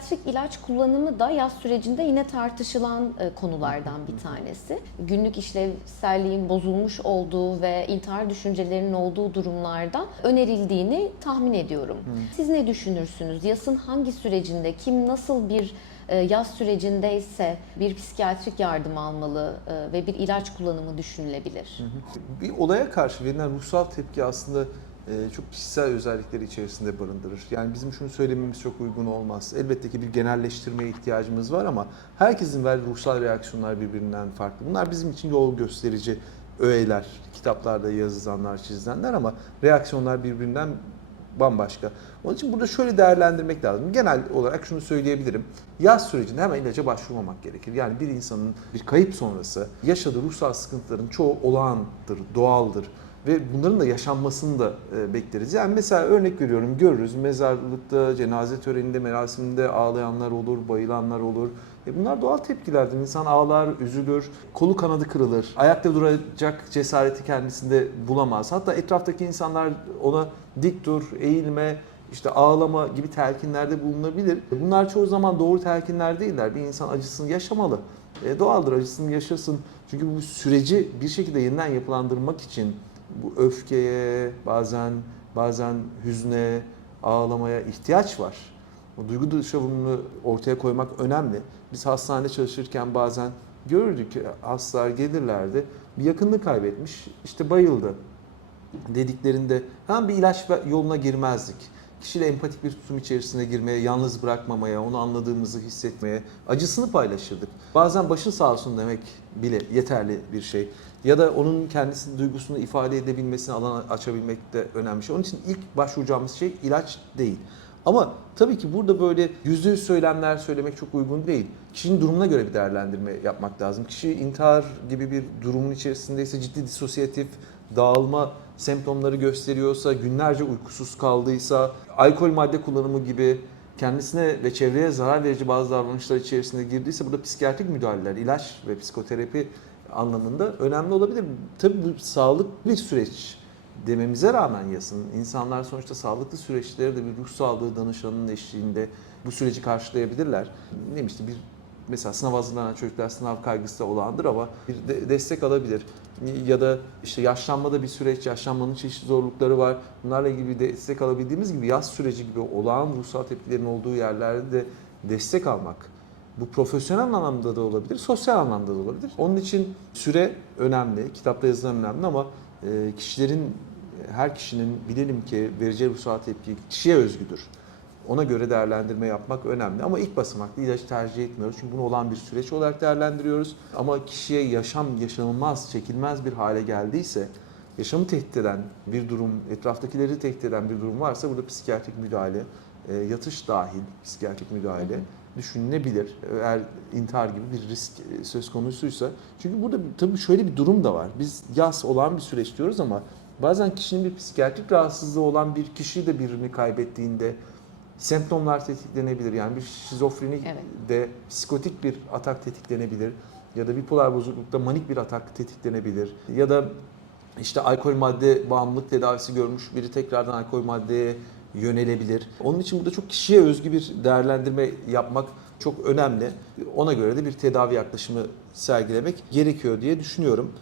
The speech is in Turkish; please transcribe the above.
Psikiyatrik ilaç kullanımı da yaz sürecinde yine tartışılan e, konulardan bir tanesi. Günlük işlevselliğin bozulmuş olduğu ve intihar düşüncelerinin olduğu durumlarda önerildiğini tahmin ediyorum. Siz ne düşünürsünüz? Yasın hangi sürecinde, kim nasıl bir e, yaz sürecindeyse bir psikiyatrik yardım almalı e, ve bir ilaç kullanımı düşünülebilir? Bir olaya karşı verilen ruhsal tepki aslında çok kişisel özellikleri içerisinde barındırır. Yani bizim şunu söylememiz çok uygun olmaz. Elbette ki bir genelleştirmeye ihtiyacımız var ama herkesin verdiği ruhsal reaksiyonlar birbirinden farklı. Bunlar bizim için yol gösterici öğeler, kitaplarda yazılanlar, çizilenler ama reaksiyonlar birbirinden bambaşka. Onun için burada şöyle değerlendirmek lazım. Genel olarak şunu söyleyebilirim. Yaz sürecinde hemen ilaca başvurmamak gerekir. Yani bir insanın bir kayıp sonrası yaşadığı ruhsal sıkıntıların çoğu olağandır, doğaldır ve bunların da yaşanmasını da e, bekleriz. Yani mesela örnek veriyorum görürüz mezarlıkta, cenaze töreninde, merasiminde ağlayanlar olur, bayılanlar olur. E bunlar doğal tepkilerdir. İnsan ağlar, üzülür, kolu kanadı kırılır, ayakta duracak cesareti kendisinde bulamaz. Hatta etraftaki insanlar ona dik dur, eğilme, işte ağlama gibi telkinlerde bulunabilir. Bunlar çoğu zaman doğru telkinler değiller. Bir insan acısını yaşamalı. E, doğaldır acısını yaşasın. Çünkü bu süreci bir şekilde yeniden yapılandırmak için bu öfkeye, bazen bazen hüzne, ağlamaya ihtiyaç var. O duygu dışavımını ortaya koymak önemli. Biz hastanede çalışırken bazen görürdük ki hastalar gelirlerdi. Bir yakınını kaybetmiş, işte bayıldı dediklerinde hemen bir ilaç yoluna girmezdik. Kişiyle empatik bir tutum içerisine girmeye, yalnız bırakmamaya, onu anladığımızı hissetmeye, acısını paylaşırdık. Bazen başın sağ olsun demek bile yeterli bir şey. Ya da onun kendisi duygusunu ifade edebilmesine alan açabilmek de önemli şey. Onun için ilk başvuracağımız şey ilaç değil. Ama tabii ki burada böyle yüzde yüz söylemler söylemek çok uygun değil. Kişinin durumuna göre bir değerlendirme yapmak lazım. Kişi intihar gibi bir durumun içerisindeyse ciddi disosyatif dağılma semptomları gösteriyorsa, günlerce uykusuz kaldıysa, alkol madde kullanımı gibi kendisine ve çevreye zarar verici bazı davranışlar içerisine girdiyse burada psikiyatrik müdahaleler, ilaç ve psikoterapi anlamında önemli olabilir. Tabii bu sağlıklı bir süreç dememize rağmen yasın insanlar sonuçta sağlıklı süreçleri de bir ruh sağlığı danışanının eşliğinde bu süreci karşılayabilirler. Ne işte bir mesela sınav hazırlanan çocuklar sınav kaygısı da olağandır ama bir de- destek alabilir. Ya da işte yaşlanmada bir süreç, yaşlanmanın çeşitli zorlukları var. Bunlarla ilgili bir destek alabildiğimiz gibi yaz süreci gibi olağan ruhsal tepkilerin olduğu yerlerde de destek almak. Bu profesyonel anlamda da olabilir, sosyal anlamda da olabilir. Onun için süre önemli, kitapta yazılan önemli ama e, kişilerin, her kişinin bilelim ki vereceği ruhsal tepki kişiye özgüdür. Ona göre değerlendirme yapmak önemli. Ama ilk basamakta ilacı tercih etmiyoruz. Çünkü bunu olan bir süreç olarak değerlendiriyoruz. Ama kişiye yaşam yaşanılmaz, çekilmez bir hale geldiyse, yaşamı tehdit eden bir durum, etraftakileri tehdit eden bir durum varsa burada psikiyatrik müdahale, e, yatış dahil psikiyatrik müdahale düşünülebilir. Eğer intihar gibi bir risk e, söz konusuysa. Çünkü burada tabii şöyle bir durum da var. Biz yas olan bir süreç diyoruz ama bazen kişinin bir psikiyatrik rahatsızlığı olan bir kişi de birini kaybettiğinde semptomlar tetiklenebilir. Yani bir şizofreni Evet. de psikotik bir atak tetiklenebilir. Ya da bipolar bozuklukta manik bir atak tetiklenebilir. Ya da işte alkol madde bağımlılık tedavisi görmüş biri tekrardan alkol maddeye yönelebilir. Onun için burada çok kişiye özgü bir değerlendirme yapmak çok önemli. Ona göre de bir tedavi yaklaşımı sergilemek gerekiyor diye düşünüyorum.